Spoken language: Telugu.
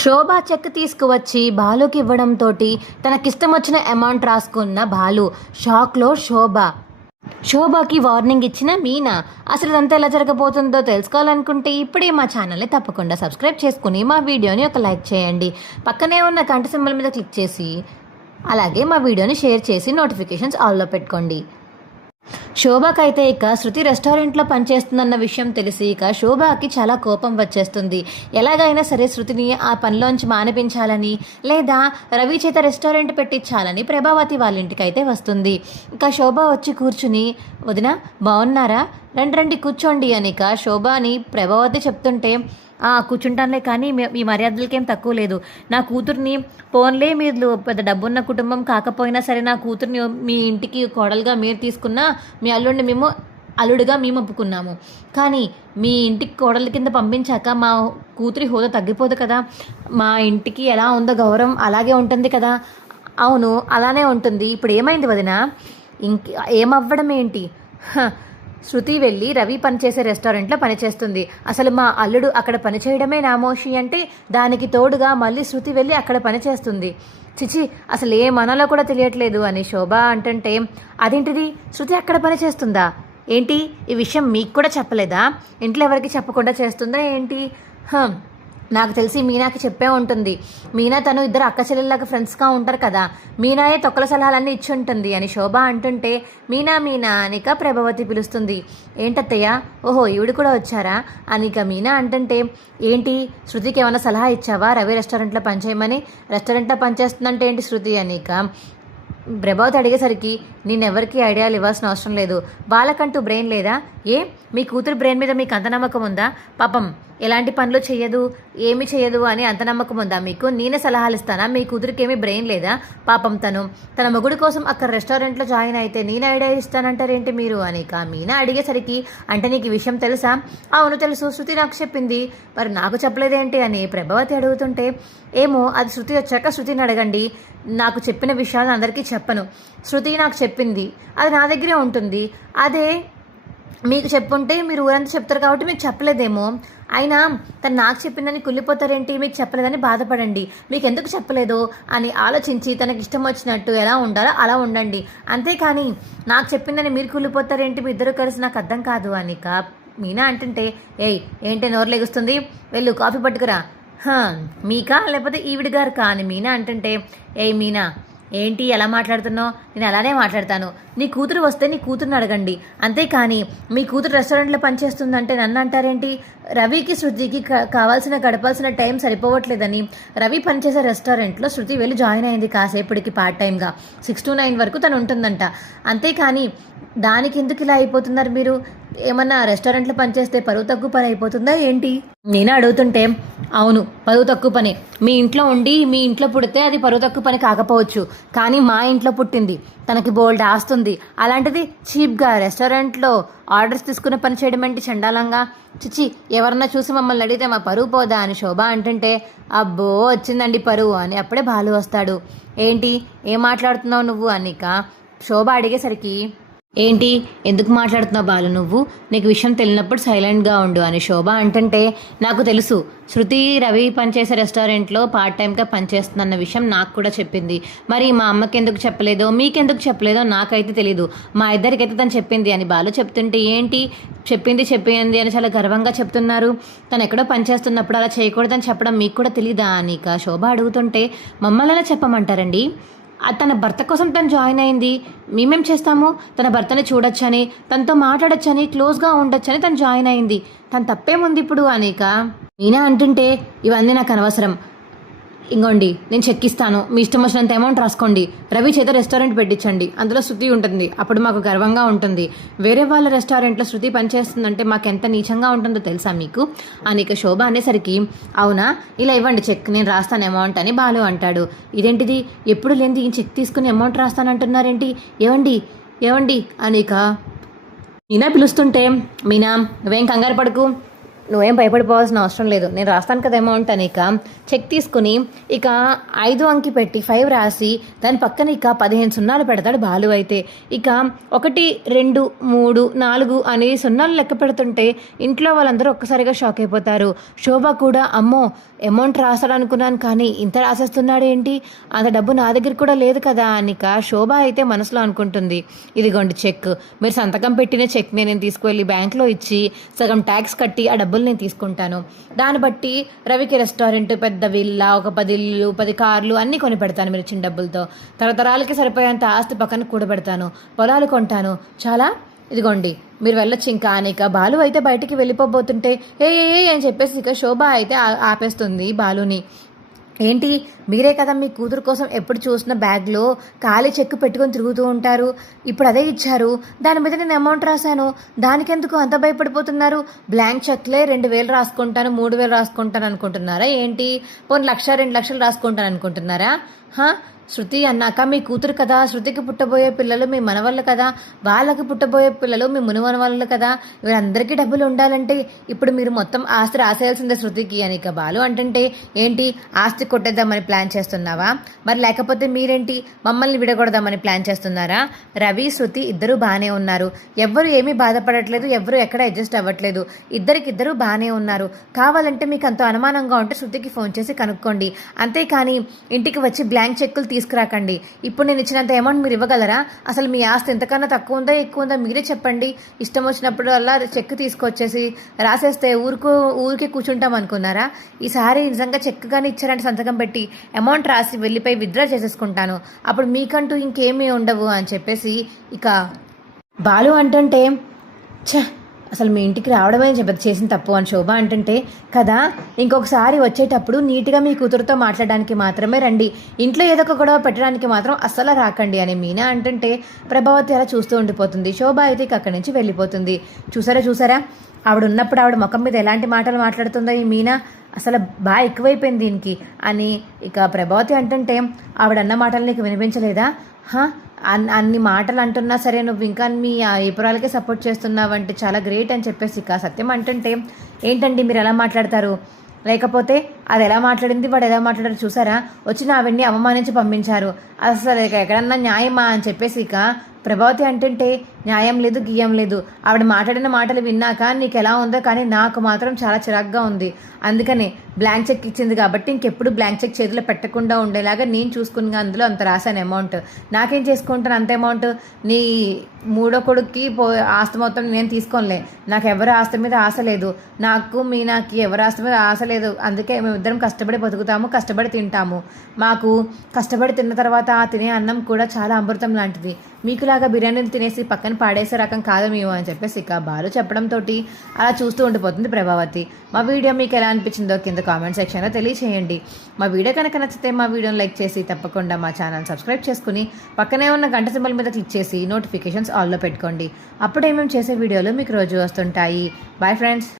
శోభ చెక్ తీసుకువచ్చి బాలుకి ఇవ్వడంతో తనకిష్టం వచ్చిన అమౌంట్ రాసుకున్న బాలు. షాక్లో శోభకి వార్నింగ్ ఇచ్చిన మీనా. అసలు ఇదంతా ఎలా జరగబోతుందో తెలుసుకోవాలనుకుంటే ఇప్పుడే మా ఛానల్ని తప్పకుండా సబ్స్క్రైబ్ చేసుకుని మా వీడియోని ఒక లైక్ చేయండి. పక్కనే ఉన్న గంట సింబల్ మీద క్లిక్ చేసి అలాగే మా వీడియోని షేర్ చేసి నోటిఫికేషన్స్ ఆల్లో పెట్టుకోండి. శోభకైతే ఇక శృతి రెస్టారెంట్లో పనిచేస్తుందన్న విషయం తెలిసి ఇక శోభకి చాలా కోపం వచ్చేస్తుంది. ఎలాగైనా సరే శృతిని ఆ పనిలోంచి మానిపించాలని లేదా రవి చేత రెస్టారెంట్ పెట్టించాలని ప్రభావతి వాళ్ళ ఇంటికైతే వస్తుంది. ఇక శోభ వచ్చి కూర్చుని, వదిన బాగున్నారా, రండి కూర్చోండి అని ఇక శోభని ప్రభావతి చెప్తుంటే, కూర్చుంటానులే కానీ మీ మర్యాదలకేం తక్కువ లేదు. నా కూతుర్ని పోన్లే, మీరు పెద్ద డబ్బున్న కుటుంబం కాకపోయినా సరే నా కూతుర్ని మీ ఇంటికి కోడలుగా మీరు తీసుకున్నా, మీ అల్లుడిని అల్లుడిగా మేము ఒప్పుకున్నాము. కానీ మీ ఇంటికి కోడల కింద పంపించాక మా కూతురి హోదా తగ్గిపోదు కదా, మా ఇంటికి ఎలా ఉందో గౌరవం అలాగే ఉంటుంది కదా. అవును అలానే ఉంటుంది. ఇప్పుడు ఏమైంది వదిన, ఏమవ్వడం ఏంటి? శృతి వెళ్ళి రవి పనిచేసే రెస్టారెంట్లో పనిచేస్తుంది. అసలు మా అల్లుడు అక్కడ పనిచేయడమే నామోషి అంటే దానికి తోడుగా మళ్ళీ శృతి వెళ్ళి అక్కడ పనిచేస్తుంది. చిచి, అసలు ఏ మనలో కూడా తెలియట్లేదు అని శోభ అంటుంటే, అదేంటిది శృతి అక్కడ పనిచేస్తుందా ఏంటి? ఈ విషయం మీకు కూడా చెప్పలేదా? ఇంట్లో ఎవరికి చెప్పకుండా చేస్తుందా ఏంటి? నాకు తెలిసి మీనాకి చెప్పే ఉంటుంది. మీనా తను ఇద్దరు అక్క చెల్లెళ్ళగా ఫ్రెండ్స్గా ఉంటారు కదా, మీనాయే తొక్కల సలహాలన్నీ ఇచ్చి ఉంటుంది అని శోభ అంటుంటే, మీనా అనిక ప్రభావతి పిలుస్తుంది. ఏంటత్తయ్య, ఓహో ఈవిడ కూడా వచ్చారా అనిక మీనా అంటుంటే, ఏంటి శృతికి ఏమైనా సలహా ఇచ్చావా రవి రెస్టారెంట్లో పనిచేయమని? రెస్టారెంట్లో పనిచేస్తుందంటే ఏంటి శృతి అనిక ప్రభావతి అడిగేసరికి, నేనెవరికి ఐడియాలు ఇవ్వాల్సిన అవసరం లేదు. వాళ్ళకంటూ బ్రెయిన్ లేదా? మీ కూతురు బ్రెయిన్ మీద మీకు అంత నమ్మకం ఉందా? పాపం ఎలాంటి పనులు చేయదు, ఏమి చేయదు అని అంత నమ్మకం ఉందా మీకు? నేనే సలహాలు ఇస్తానా? మీ కూతురికి ఏమీ బ్రెయిన్ లేదా? పాపం తన మొగుడు కోసం అక్కడ రెస్టారెంట్లో జాయిన్ అయితే నేను ఐడియా ఇస్తానంటారేంటి మీరు అని మీనా అడిగేసరికి, అంటే నీకు ఈ విషయం తెలుసా? అవును తెలుసు, శృతి నాకు చెప్పింది. మరి నాకు చెప్పలేదేంటి అని ప్రభావతి అడుగుతుంటే, ఏమో అది శృతి వచ్చాక శృతిని అడగండి. నాకు చెప్పిన విషయాలు అందరికీ చెప్పను. శృతి నాకు చెప్పింది, అది నా దగ్గరే ఉంటుంది. అదే మీకు చెప్పుంటే మీరు ఊరంతా చెప్తారు కాబట్టి మీకు చెప్పలేదేమో. అయినా తను నాకు చెప్పిందని కుళ్ళిపోతారేంటి? మీకు చెప్పలేదని బాధపడండి. మీకు ఎందుకు చెప్పలేదు అని ఆలోచించి తనకి ఇష్టం వచ్చినట్టు ఎలా ఉండాలో అలా ఉండండి. అంతేకాని నాకు చెప్పిందని మీరు కుళ్ళిపోతారేంటి? మీ ఇద్దరు కలిసి నాకు అర్థం కాదు అని మీనా అంటుంటే, ఏంటి నోరు లెగుస్తుంది, వెళ్ళు కాఫీ పట్టుకురా. మీకా లేకపోతే ఈవిడ గారు కా అని మీనా అంటుంటే, మీనా ఏంటి ఎలా మాట్లాడుతున్నావు? నేను అలానే మాట్లాడతాను. నీ కూతురు వస్తే నీ కూతురుని అడగండి. అంతేకాని మీ కూతురు రెస్టారెంట్లో పనిచేస్తుందంటే నన్ను అంటారేంటి? రవికి శృతికి గడపాల్సిన టైం సరిపోవట్లేదని రవి పనిచేసే రెస్టారెంట్లో శృతి వెళ్ళి జాయిన్ అయింది కాసేపటికి పార్ట్ టైంగా. 6 to 9 వరకు తను ఉంటుందంట. అంతేకాని దానికి ఎందుకు ఇలా అయిపోతున్నారు మీరు? ఏమన్నా రెస్టారెంట్లో పనిచేస్తే పరువు తక్కువ పని అయిపోతుందా ఏంటి? నేను అడుగుతుంటే, అవును పరువు తక్కువ పని. మీ ఇంట్లో ఉండి మీ ఇంట్లో పుడితే అది పరువు తక్కువ పని కాకపోవచ్చు, కానీ మా ఇంట్లో పుట్టింది, తనకి బోల్డ్ ఆస్తుంది. అలాంటిది చీప్గా రెస్టారెంట్లో ఆర్డర్స్ తీసుకునే పని చేయడం ఏంటి చండాలంగా? చిచి, ఎవరన్నా చూసి మమ్మల్ని అడిగితే మా పరువు పోదా అని శోభ అంటుంటే, అబ్బో వచ్చిందండి పరువు అని అప్పుడే బాలు వస్తాడు. ఏంటి ఏం మాట్లాడుతున్నావు నువ్వు అనిక శోభ అడిగేసరికి, ఏంటి ఎందుకు మాట్లాడుతున్నావు బాలు, నువ్వు నీకు విషయం తెలియనప్పుడు సైలెంట్గా ఉండు అని శోభ అంటుంటే, నాకు తెలుసు శృతి రవి పనిచేసే రెస్టారెంట్లో పార్ట్ టైంగా పనిచేస్తుందన్న విషయం నాకు కూడా చెప్పింది. మరి మా అమ్మకి ఎందుకు చెప్పలేదో మీకెందుకు చెప్పలేదో నాకైతే తెలీదు. మా ఇద్దరికైతే తను చెప్పింది అని బాలు చెప్తుంటే, ఏంటి చెప్పింది అని చాలా గర్వంగా చెప్తున్నారు. తను ఎక్కడో పనిచేస్తున్నప్పుడు అలా చేయకూడదని చెప్పడం మీకు కూడా తెలీదా అని శోభ అడుగుతుంటే, మమ్మల్ని ఎలా చెప్పమంటారండి? తన భర్త కోసం తను జాయిన్ అయింది, మేమేం చేస్తాము? తన భర్తని చూడొచ్చని, తనతో మాట్లాడొచ్చని, క్లోజ్గా ఉండొచ్చని తను జాయిన్ అయింది. తను తప్పేముంది ఇప్పుడు అనిక మీనా అంటుంటే, ఇవన్నీ నాకు అనవసరం. ఇంకోండి నేను చెక్ ఇస్తాను, మీ ఇష్టం వచ్చినంత అమౌంట్ రాసుకోండి, రవి చేత రెస్టారెంట్ పెట్టించండి, అందులో శృతి ఉంటుంది, అప్పుడు మాకు గర్వంగా ఉంటుంది. వేరే వాళ్ళ రెస్టారెంట్లో శృతి పనిచేస్తుందంటే మాకు ఎంత నీచంగా ఉంటుందో తెలుసా మీకు అనిక శోభ అనేసరికి, అవునా ఇలా ఇవ్వండి చెక్, నేను రాస్తాను అమౌంట్ అని బాలు అంటాడు. ఇదేంటిది ఎప్పుడు లేనిది ఈ చెక్ తీసుకుని అమౌంట్ రాస్తానంటున్నారేంటి? ఏవండి అనిక మీనా పిలుస్తుంటే, మీనా నువ్వేం కంగారు పడుకు, నువ్వేం భయపడిపోవాల్సిన అవసరం లేదు, నేను రాస్తాను కదా అమౌంట్ అని ఇక చెక్ తీసుకుని ఇక 5 అంకి పెట్టి 5 రాసి దాని పక్కన ఇక 15 సున్నాలు పెడతాడు బాలు. అయితే ఇక 1 2 3 4 అనేది సున్నాలు లెక్క పెడుతుంటే ఇంట్లో వాళ్ళందరూ ఒక్కసారిగా షాక్ అయిపోతారు. శోభ కూడా అమ్మో అమౌంట్ రాస్తాడు అనుకున్నాను కానీ ఇంత రాసేస్తున్నాడు ఏంటి, అంత డబ్బు నా దగ్గర కూడా లేదు కదా అనిక శోభ అయితే మనసులో అనుకుంటుంది. ఇదిగోండి చెక్, మీరు సంతకం పెట్టిన చెక్ నేను తీసుకువెళ్ళి బ్యాంక్లో ఇచ్చి సగం ట్యాక్స్ కట్టి ఆ డబ్బులు నేను తీసుకుంటాను. దాన్ని బట్టి రవికి రెస్టారెంట్, పెద్ద విల్లా, ఒక 10 ఇల్లు, 10 కార్లు అన్నీ కొని పెడతాను మీరు ఇచ్చిన డబ్బులతో. తరతరాలకి సరిపోయేంత ఆస్తి పక్కన కూడబెడతాను, పొలాలు కొంటాను. చాలా ఇదిగోండి మీరు వెళ్ళొచ్చు ఇంకా అనేక. బాలు అయితే బయటికి వెళ్ళిపోబోతుంటే ఏ ఏ అని చెప్పేసి ఇక శోభ అయితే ఆపేస్తుంది బాలుని. ఏంటి మీరే కదా మీ కూతురు కోసం ఎప్పుడు చూసిన బ్యాగ్లో ఖాళీ చెక్ పెట్టుకొని తిరుగుతూ ఉంటారు, ఇప్పుడు అదే ఇచ్చారు, దాని మీద నేను అమౌంట్ రాశాను, దానికెందుకు అంత భయపడిపోతున్నారు? బ్లాంక్ చెక్లే 2,000 రాసుకుంటాను, 3,000 రాసుకుంటాను అనుకుంటున్నారా ఏంటి? పోనీ 1,00,000 2,00,000 రాసుకుంటాను అనుకుంటున్నారా? శృతి అన్నాక మీ కూతురు కదా, శృతికి పుట్టబోయే పిల్లలు మీ మనవళ్ళు కదా, వాళ్ళకి పుట్టబోయే పిల్లలు మీ మునిమనవాళ్ళు కదా, వీళ్ళందరికీ డబ్బులు ఉండాలంటే ఇప్పుడు మీరు మొత్తం ఆస్తి రాసేయాల్సిందే శృతికి అని ఇక బాలు అంటుంటే ఏంటి ఆస్తి కొట్టేద్దామని ప్లాన్ చేస్తున్నావా? మరి లేకపోతే మీరేంటి మమ్మల్ని విడగొడదామని ప్లాన్ చేస్తున్నారా? రవి శృతి ఇద్దరు బాగానే ఉన్నారు, ఎవ్వరు ఏమీ బాధపడట్లేదు, ఎవ్వరు ఎక్కడ అడ్జస్ట్ అవ్వట్లేదు, ఇద్దరికిద్దరూ బాగానే ఉన్నారు. కావాలంటే మీకు అంత అనుమానంగా ఉంటే శృతికి ఫోన్ చేసి కనుక్కోండి, అంతేకాని ఇంటికి వచ్చి బ్లాంక్ చెక్కులు తీసుకురాకండి. ఇప్పుడు నేను ఇచ్చినంత అమౌంట్ మీరు ఇవ్వగలరా? అసలు మీ ఆస్తి ఎంతకన్నా తక్కువ ఉందా ఎక్కువ ఉందా మీరే చెప్పండి. ఇష్టం వచ్చినప్పుడు అలా చెక్ తీసుకొచ్చేసి రాసేస్తే ఊరికే కూర్చుంటాం అనుకున్నారా? ఈసారి నిజంగా చెక్ కానీ ఇచ్చారంటే సంతకం పెట్టి అమౌంట్ రాసి వెళ్ళిపోయి విత్డ్రా చేసేసుకుంటాను, అప్పుడు మీకంటూ ఇంకేమీ ఉండవు అని చెప్పేసి ఇక బాలు అంటుంటే అసలు మీ ఇంటికి రావడమే చేసిన తప్పు అని శోభ అంటుంటే కదా, ఇంకొకసారి వచ్చేటప్పుడు నీట్గా మీ కూతురుతో మాట్లాడడానికి మాత్రమే రండి, ఇంట్లో ఏదో ఒక గొడవ పెట్టడానికి మాత్రం అస్సలు రాకండి అని మీనా అంటుంటే ప్రభావతి అలా చూస్తూ ఉండిపోతుంది. శోభ అయితే అక్కడి నుంచి వెళ్ళిపోతుంది. చూసారా ఆవిడ ఉన్నప్పుడు ఆవిడ ముఖం మీద ఎలాంటి మాటలు మాట్లాడుతుందో ఈ మీనా, అసలు బాగా ఎక్కువైపోయింది దీనికి అని ఇక ప్రభావతి అంటుంటే ఆవిడ అన్న మాటలు నీకు వినిపించలేదా? అన్ని మాటలు అంటున్నా సరే నువ్వు ఇంకా మీ ఏపురాలకే సపోర్ట్ చేస్తున్నావంటే చాలా గ్రేట్ అని చెప్పేసి ఇక సత్యం అంటుంటే ఏంటండి మీరు ఎలా మాట్లాడతారు, లేకపోతే అది ఎలా మాట్లాడింది వాడు ఎలా మాట్లాడారు చూసారా, వచ్చిన ఆవిడ్ని అవమానించి పంపించారు, అసలు ఎక్కడన్నా న్యాయమా అని చెప్పేసి ఇక ప్రభావతి అంటుంటే న్యాయం లేదు గియ్యం లేదు, ఆవిడ మాట్లాడిన మాటలు విన్నాక నీకు ఎలా ఉందో కానీ నాకు మాత్రం చాలా చిరాగ్గా ఉంది, అందుకనే బ్లాంక్ చెక్ ఇచ్చింది కాబట్టి ఇంకెప్పుడు బ్లాంక్ చెక్ చేతిలో పెట్టకుండా ఉండేలాగా నేను చూసుకుని అందులో అంత రాశాను అమౌంట్, నాకేం చేసుకుంటాను అంత అమౌంట్, నీ మూడో కొడుక్కి ఆస్తి మొత్తం నేను తీసుకోనిలే, నాకు ఎవరి ఆస్తి మీద ఆశ లేదు, నాకు మీనాకి ఎవరి ఆస్తి మీద ఆశ లేదు, అందుకే మేమిద్దరం కష్టపడి బతుకుతాము, కష్టపడి తింటాము, మాకు కష్టపడి తిన్న తర్వాత తినే అన్నం కూడా చాలా అమృతం లాంటిది, మీకులాగా బిర్యానీలు తినేసి పక్కన పాడేసే రకం కాదు మేము అని చెప్పేసి ఇక బాలు చెప్పడంతో అలా చూస్తూ ఉండిపోతుంది ప్రభావతి. మా వీడియో మీకు ఎలా అనిపించిందో కింద కామెంట్ సెక్షన్లో తెలియచేయండి. మా వీడియో కనుక నచ్చితే మా వీడియోని లైక్ చేసి తప్పకుండా మా ఛానల్ సబ్స్క్రైబ్ చేసుకుని పక్కనే ఉన్న గంట సింబల్ మీద క్లిక్ చేసి నోటిఫికేషన్స్ ఆల్లో పెట్టుకోండి, అప్పుడే మేము చేసే వీడియోలు మీకు రోజు వస్తుంటాయి. Bye friends.